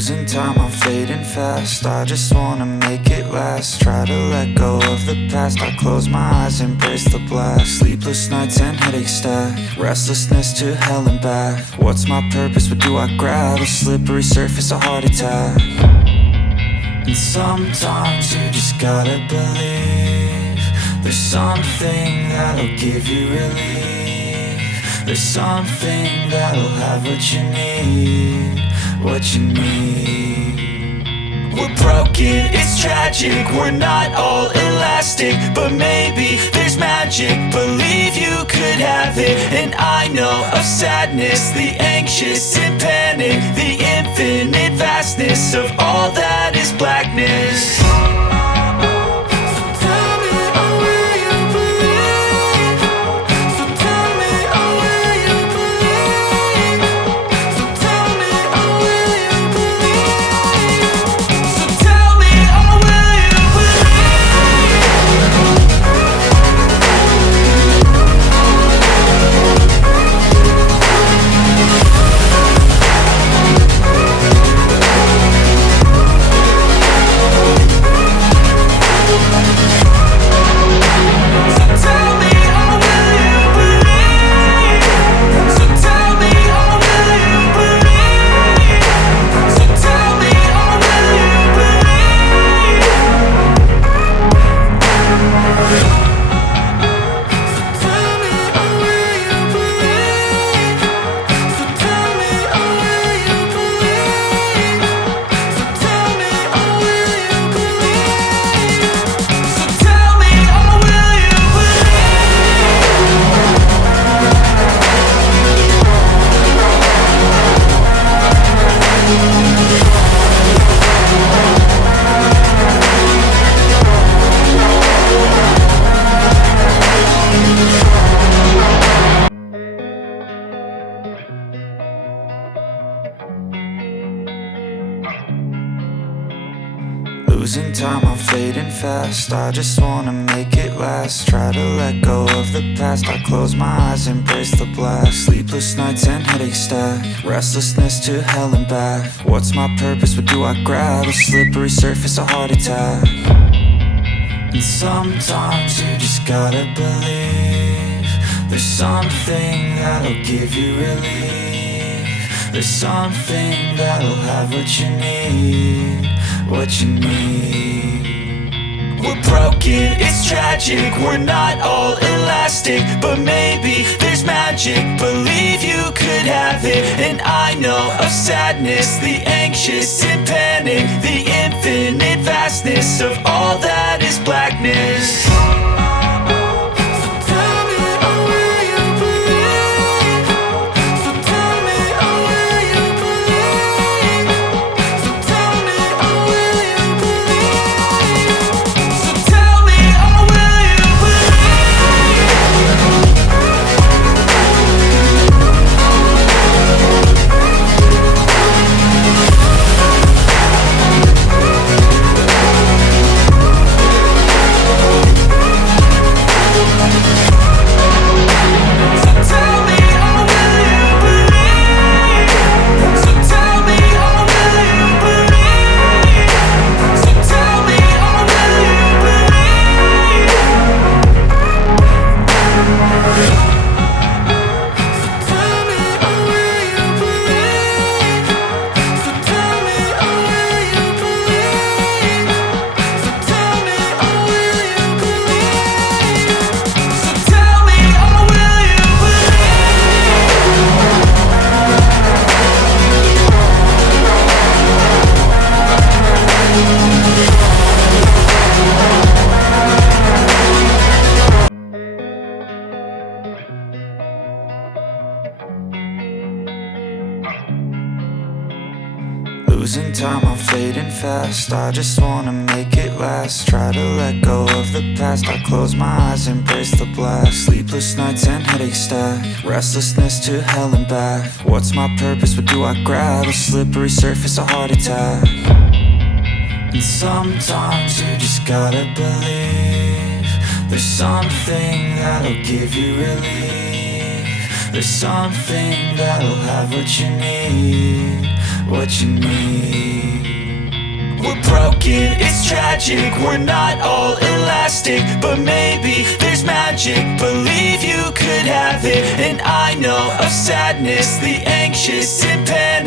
Losing time, I'm fading fast. I just wanna make it last. Try to let go of the past. I close my eyes, embrace the blast. Sleepless nights and headaches stack. Restlessness to hell and back. What's my purpose? What do I grab? A slippery surface, a heart attack. And sometimes you just gotta believe there's something that'll give you relief. There's something that'll have what you need, what you need. We're broken, it's tragic, we're not all elastic, but maybe there's magic. Believe you could have it. And I know of sadness, the anxious and panic, the infinite vastness of all that is blackness. Losing time, I'm fading fast. I just wanna make it last. Try to let go of the past. I close my eyes, embrace the blast. Sleepless nights and headaches stack. Restlessness to hell and back. What's my purpose? What do I grab? A slippery surface, a heart attack. And sometimes you just gotta believe there's something that'll give you relief. There's something that'll have what you need, what you need. We're broken, it's tragic, we're not all elastic, but maybe there's magic. Believe you could have it. And I know of sadness, the anxious and panic, the infinite vastness of all that is blackness. Losing time, I'm fading fast. I just wanna make it last. Try to let go of the past. I close my eyes, embrace the blast. Sleepless nights and headaches stack. Restlessness to hell and back. What's my purpose? What do I grab? A slippery surface, a heart attack. And sometimes you just gotta believe there's something that'll give you relief. There's something that'll have what you need, what you need. We're broken, it's tragic, we're not all elastic, but maybe there's magic, believe you could have it. And I know of sadness, the anxious and panic,